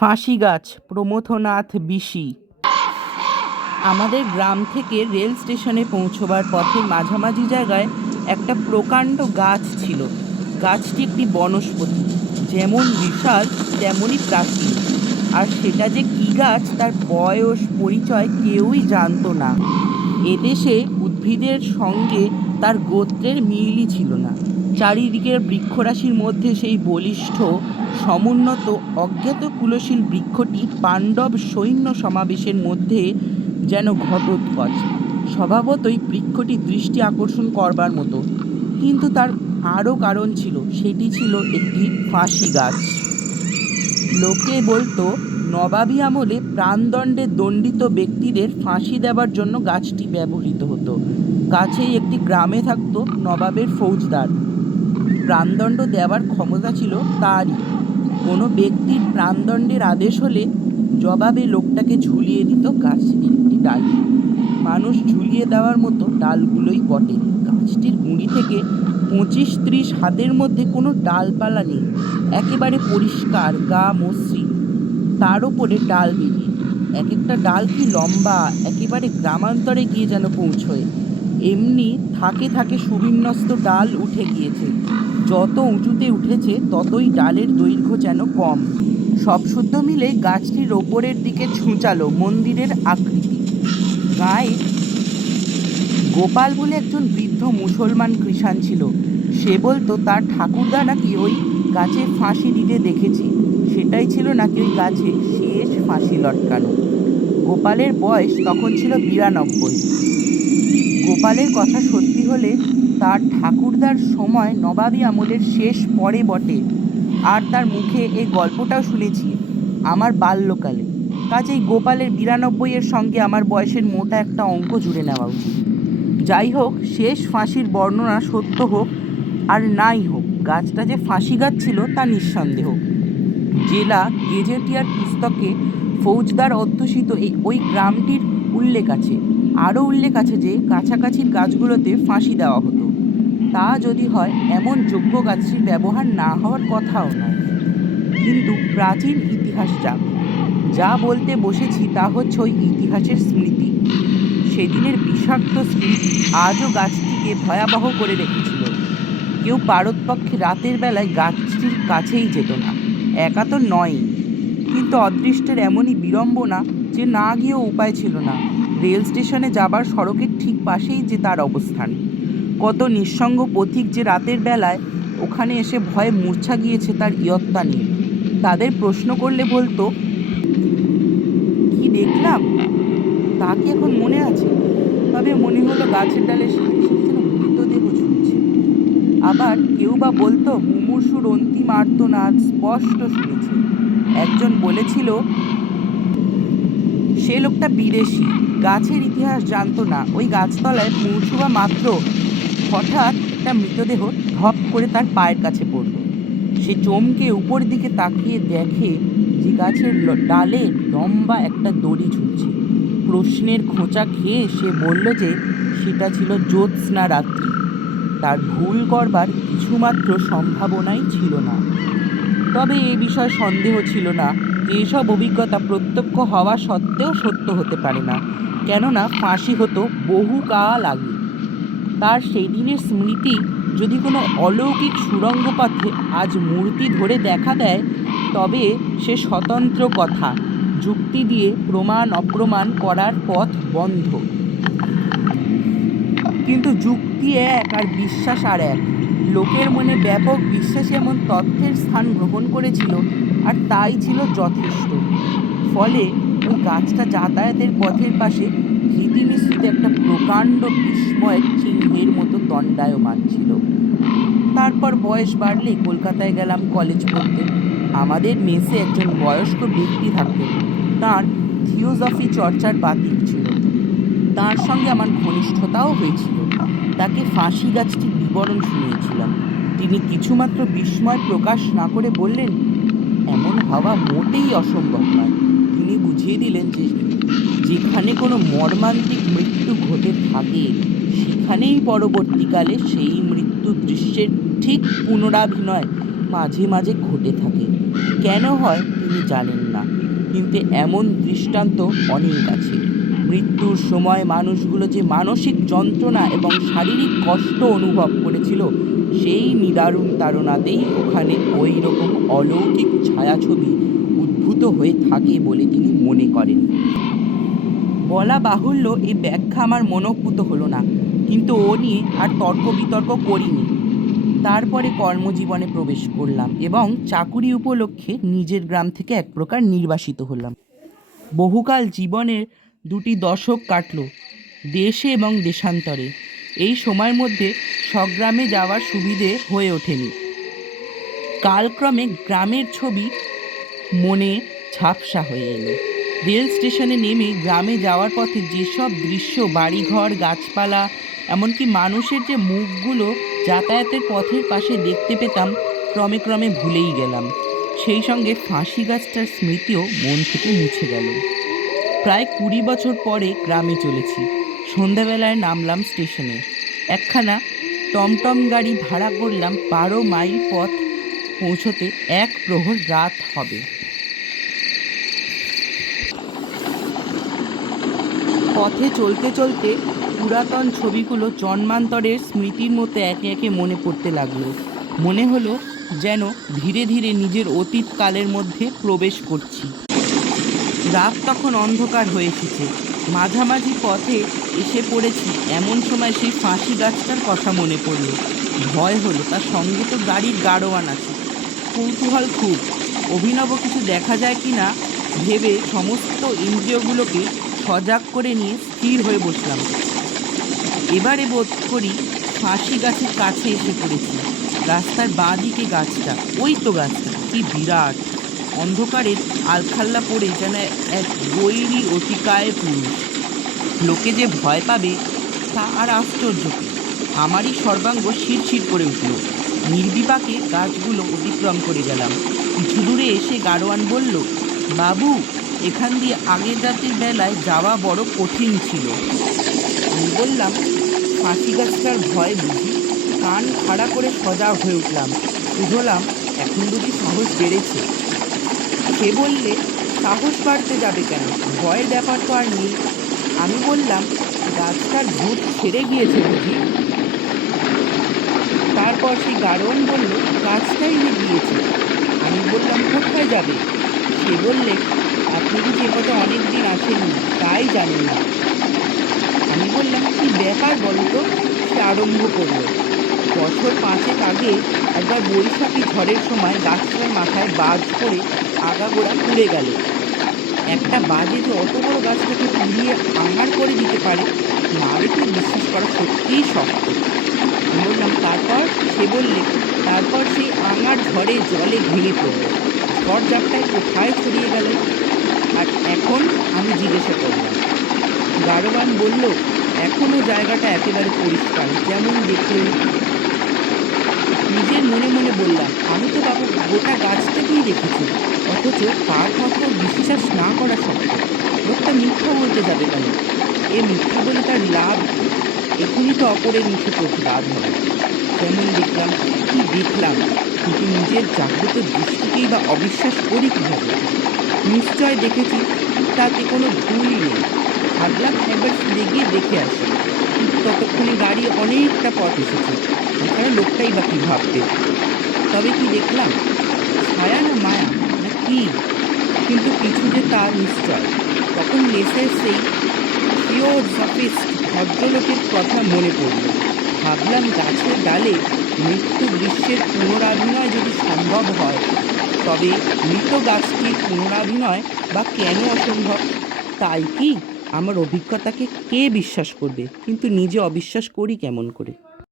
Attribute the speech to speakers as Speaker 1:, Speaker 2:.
Speaker 1: ফাঁসি গাছ, প্রমথনাথ বিশি। আমাদের গ্রাম থেকে রেল স্টেশনে পৌঁছবার পথে মাঝামাঝি জায়গায় একটা প্রকাণ্ড গাছ ছিল। গাছটি একটি বনস্পতি। যেমন বিশাল তেমনই প্রাচীন। আর সেটা যে কী গাছ, তার বয়স, পরিচয় কেউই জানতো না। এদেশে উদ্ভিদের সঙ্গে তার গোত্রের মিলই ছিল না। চারিদিকের বৃক্ষরাশির মধ্যে সেই বলিষ্ঠ, সমুন্নত, অজ্ঞাত কুলশীল বৃক্ষটি পাণ্ডব সৈন্য সমাবেশের মধ্যে যেন ঘটোৎকচ। স্বভাবতই বৃক্ষটি দৃষ্টি আকর্ষণ করবার মতো। কিন্তু তার আরও কারণ ছিল, সেটি ছিল একটি ফাঁসি গাছ। লোকে বলতো, নবাবী আমলে প্রাণদণ্ডে দণ্ডিত ব্যক্তিদের ফাঁসি দেওয়ার জন্য গাছটি ব্যবহৃত হতো। কাছেই একটি গ্রামে থাকতো নবাবের ফৌজদার। প্রাণদণ্ড দেওয়ার ক্ষমতা ছিল তারই। কোনো ব্যক্তির প্রাণদণ্ডের আদেশ হলে জবাবে লোকটাকে ঝুলিয়ে দিত গাছের একটি ডালে। মানুষ ঝুলিয়ে দেওয়ার মতো ডালগুলোই বটে। গাছটির গুঁড়ি থেকে পঁচিশ ত্রিশ হাতের মধ্যে কোনো ডালপালা নেই। একেবারে পরিষ্কার, গা মসৃণ। তার ওপরে ডাল বেরিয়ে এক একটা ডাল কি লম্বা, একেবারে গ্রামান্তরে গিয়ে যেন পৌঁছয়। এমনি থাকে থাকে সুবিন্যস্ত ডাল উঠে গিয়েছে। যত উঁচুতে উঠেছে, ততই ডালের দৈর্ঘ্য যেন কম। সব শুদ্ধ মিলে গাছটির ওপরের দিকে ছুঁচালো মন্দিরের আকৃতি। গায়ে গোপাল বলে একজন বৃদ্ধ মুসলমান কৃষাণ ছিল। সে বলতো, তার ঠাকুরদা নাকি ওই গাছে ফাঁসি দিতে দেখেছি। সেটাই ছিল নাকি ওই গাছে শেষ ফাঁসি লটকানো। গোপালের বয়স তখন ছিল বিরানব্বই। গোপালের কথা সত্যি হলে তার ঠাকুরদার সময় নবাবী আমলের শেষ পরে বটে। আর তার মুখে এই গল্পটাও শুনেছি, আমার বাল্যকালে। কাজেই গোপালের বিরানব্বইয়ের সঙ্গে আমার বয়সের মোটা একটা অঙ্ক জুড়ে নেওয়া উচিত। যাই হোক, শেষ ফাঁসির বর্ণনা সত্য হোক আর নাই হোক, গাছটা যে ফাঁসি গাছ ছিল তা নিঃসন্দেহ। জেলা গেজেটিয়ার পুস্তকে ফৌজদার অধ্যুষিত এই ওই গ্রামটির উল্লেখ আছে। আরও উল্লেখ আছে যে কাছাকাছির গাছগুলোতে ফাঁসি দেওয়া হতো। তা যদি হয়, এমন যোগ্য গাছটির ব্যবহার না হওয়ার কথাও নয়। কিন্তু প্রাচীন ইতিহাস যাক যা বলতে বসেছি তা হচ্ছে ওই ইতিহাসের স্মৃতি। সেদিনের বিষাক্ত স্মৃতি আজও গাছটিকে ভয়াবহ করে রেখেছিল। কেউ পারতপক্ষে রাতের বেলায় গাছটির কাছেই যেত না, একা তো নয় কিন্তু অদৃষ্টের এমনই বিড়ম্বনা যে না গিয়েও উপায় ছিল না। রেল স্টেশনে যাবার সড়কের ঠিক পাশেই যে তার অবস্থান। কত নিঃসঙ্গ পথিক যে রাতের বেলায় ওখানে এসে ভয়ে মূর্ছা গিয়েছে তার ইয়ত্তা নিয়ে তাদের প্রশ্ন করলে বলতো, কি দেখলাম? তা কি এখন মনে আছে? তবে মনে হলো গাছের ডালে মৃতদেহ ঝুলছে আবার কেউ বা বলতো, মুমূর্ষুর অন্তিম আর্তনাদ স্পষ্ট শুনেছে। একজন বলেছিল সে লোকটা বিদেশি। গাছের ইতিহাস জানতো না। ওই গাছতলায় পৌঁছবা মাত্র হঠাৎ একটা মৃতদেহ ধপ করে তার পায়ের কাছে পড়ল। সে চমকে উপর দিকে তাকিয়ে দেখে যে গাছের ডালে লম্বা একটা দড়ি ঝুলছে। প্রশ্নের খোঁচা খেয়ে সে বলল যে সেটা ছিল জ্যোৎস্না রাত্রি। তার ভুল করবার কিছুমাত্র সম্ভাবনাই ছিল না। তবে এ বিষয়ে সন্দেহ ছিল না। যে এসব অভিজ্ঞতা প্রত্যক্ষ হওয়া সত্ত্বেও সত্য হতে পারে না। কেননা ফাঁসি হতো বহুকাল আগে। তার সেই দিনের স্মৃতি যদি কোনো অলৌকিক সুরঙ্গ পথে আজ মূর্তি ধরে দেখা দেয়, তবে সে স্বতন্ত্র কথা, যুক্তি দিয়ে প্রমাণ অপ্রমাণ করার পথ বন্ধ। কিন্তু যুক্তি এক আর বিশ্বাস আর এক। লোকের মনে ব্যাপক বিশ্বাসী এমন তথ্যের স্থান গ্রহণ করেছিল আর তাই ছিল যথেষ্ট। ফলে ওই গাছটা যাতায়াতের পথের পাশে ভীতি মিশ্রিত একটা প্রকাণ্ড বিস্ময়ের চিহ্নের মতো দণ্ডায়মান ছিল। তারপর বয়স বাড়লে কলকাতায় গেলাম কলেজ পড়তে। আমাদের মেসে একজন বয়স্ক ব্যক্তি থাকতেন। তার থিওজফি চর্চার বাতিক ছিল। তার সঙ্গে আমার ঘনিষ্ঠতাও হয়েছিল। তাকে ফাঁসি গাছটির বিবরণ শুনিয়েছিলাম। তিনি কিছুমাত্র বিস্ময় প্রকাশ না করে বললেন হওয়া মোটেই অসম্ভব নয়। তিনি বুঝিয়ে দিলেন যে যেখানে কোনো মর্মান্তিক মৃত্যু ঘটে থাকে, সেখানেই পরবর্তীকালে সেই মৃত্যু দৃশ্যের ঠিক পুনরাভিনয় মাঝে মাঝে ঘটে থাকে। কেন হয় তিনি জানেন না, কিন্তু এমন দৃষ্টান্ত অনেক আছে। মৃত্যুর সময় মানুষগুলো যে মানসিক যন্ত্রণা এবং শারীরিক কষ্ট অনুভব করেছিল, সেই নিদারুণ তাড়নাতেই ওখানে ওই রকম অলৌকিক ছায়াছবি উদ্ভূত হয়ে থাকে বলে তিনি মনে করেন। বলা বাহুল্য, এই ব্যাখ্যা আমার মনোপুত হলো না, কিন্তু ও নিয়ে আর তর্ক বিতর্ক করিনি। তারপরে কর্মজীবনে প্রবেশ করলাম এবং চাকুরি উপলক্ষে নিজের গ্রাম থেকে এক প্রকার নির্বাসিত হলাম। বহুকাল জীবনের দুটি দশক কাটল, দেশে এবং দেশান্তরে। এই সময়ের মধ্যে স্বগ্রামে যাওয়ার সুবিধে হয়ে ওঠেনি। কালক্রমে গ্রামের ছবি মনে ঝাপসা হয়ে এলো। রেল স্টেশনে নেমে গ্রামে যাওয়ার পথে যেসব দৃশ্য, বাড়িঘর, গাছপালা, এমনকি মানুষের যে মুখগুলো যাতায়াতের পথের পাশে দেখতে পেতাম, ক্রমে ক্রমে ভুলেই গেলাম। সেই সঙ্গে ফাঁসি গাছটার স্মৃতিও মন থেকে মুছে গেল। প্রায় কুড়ি বছর পরে গ্রামে চলেছি। সন্ধ্যাবেলায় নামলাম স্টেশনে। একখানা টমটম গাড়ি ভাড়া করলাম বারো মাইল পথ পৌঁছতে এক প্রহর রাত হবে। পথে চলতে চলতে পুরাতন ছবিগুলো জন্মান্তরের স্মৃতির মতো একে একে মনে পড়তে লাগল। মনে হলো যেন ধীরে ধীরে নিজের অতীত কালের মধ্যে প্রবেশ করছি। রাত তখন অন্ধকার হয়ে এসেছে। মাঝামাঝি পথে এসে পড়েছি, এমন সময় সেই ফাঁসি গাছটার কথা মনে পড়ল। ভয় হলো, তার সঙ্গে তো গাড়ির গাড়োয়ান আছে। কৌতূহল খুব। অভিনব কিছু দেখা যায় কি না, ভেবে সমস্ত ইন্দ্রিয়গুলোকে সজাগ করে নিয়ে স্থির হয়ে বসলাম। এবারে বোধ করি ফাঁসি গাছের কাছে এসে পড়েছি। রাস্তার বাঁ দিকে গাছটা। ওই তো গাছটা, কি বিরাট! অন্ধকারের আলখাল্লা পড়ে যেন এক গৈরী অতিকায় পুরুষ। লোকে যে ভয় পাবে, তা আর আশ্চর্য আমারই সর্বাঙ্গ শিরশির করে উঠল। নির্বিপাকে গাছগুলো অতিক্রম করে গেলাম। কিছু দূরে এসে গাড়োয়ান বলল, বাবু, এখান দিয়ে আগের রাতের বেলায় যাওয়া বড় কঠিন ছিল। আমি বললাম, ফাঁসি গাছটার ভয় বুঝি। কান খাড়া করে সজাগ হয়ে উঠলাম। শুধলাম এখন বুঝি সাহস বেড়েছে। সে বললে, সাহস বাড়তে যাবে কেন? ভয়ের ব্যাপার তো আর নেই। আমি বললাম গাছটার ভূত ছেড়ে গিয়েছে বুঝি? তারপর সেই গারোয়ান বলল গাছটাই নিয়ে গিয়েছে। আমি বললাম, কোথায় যাবে? সে বললে, আপনি বুঝি এ পথে অনেক দিন আসেননি, তাই জানেন না। আমি বললাম, কি ব্যাপার বলো তো সে আরম্ভ করল বছর পাঁচেক আগে একবার বৈশাখী ঝড়ের সময় গাছটার মাথায় বাজ পড়ে আগাগোড়া পুড়ে গেল। একটা বাজে যে অত বড় গাছটাকে পুড়িয়ে আঙার করে দিতে পারে না দেখলে বিশ্বাস করা সত্যিই শক্ত। বললাম, তারপর? সে বললে, তারপর সেই আঙার ঝড়ে জলে ভেঙে পড়ল ঝড় জাপটায় কোথায় ছড়িয়ে গেল? আর এখন আমি জিজ্ঞাসা করলাম। গারোয়ান বলল এখনও জায়গাটা একেবারে পরিষ্কার। যেমন দেখলেন। নিজের মনে মনে বললাম, আমি তো বাবু গোটা গাছটাকেই দেখেছি। অথচ তার কথা বিশ্বাস না করা সত্ত্বেও লোকটা মিথ্যা বলতে যাবে কেন? এ মিথ্যা বলে তার লাভ এখনই তো অপরের মুখে প্রতিবাদ হবে যেমন দেখলাম, কি দেখলাম? কিন্তু নিজের জাগ্রত দৃষ্টিকেই বা অবিশ্বাস করি কীভাবে? নিশ্চয় দেখেছি, তাতে কোনো ভুলই নেই। ভাবলাম একবার ফিরে গিয়ে দেখে আসি। কিন্তু ততক্ষণে গাড়ি অনেকটা পথ এসেছে এখানে লোকটাই বা কী ভাববে? তবে কি দেখলাম, ছায়া না মায়া, না কি? কিন্তু কিছু যে তা নিশ্চয়, তখন লেসের সেই পিওর, সাফিস্ট, ভদ্রলোকের কথা মনে পড়ল। ভাবলাম গাছের ডালে মৃত্যু দৃশ্যের পুনরাভিনয় যদি সম্ভব হয়, তবে মৃত গাছটির পুনরাভিনয় বা কেন অসম্ভব? তাই কি? আমার অভিজ্ঞতাকে কে বিশ্বাস করবে? কিন্তু নিজে অবিশ্বাস করি কেমন করে?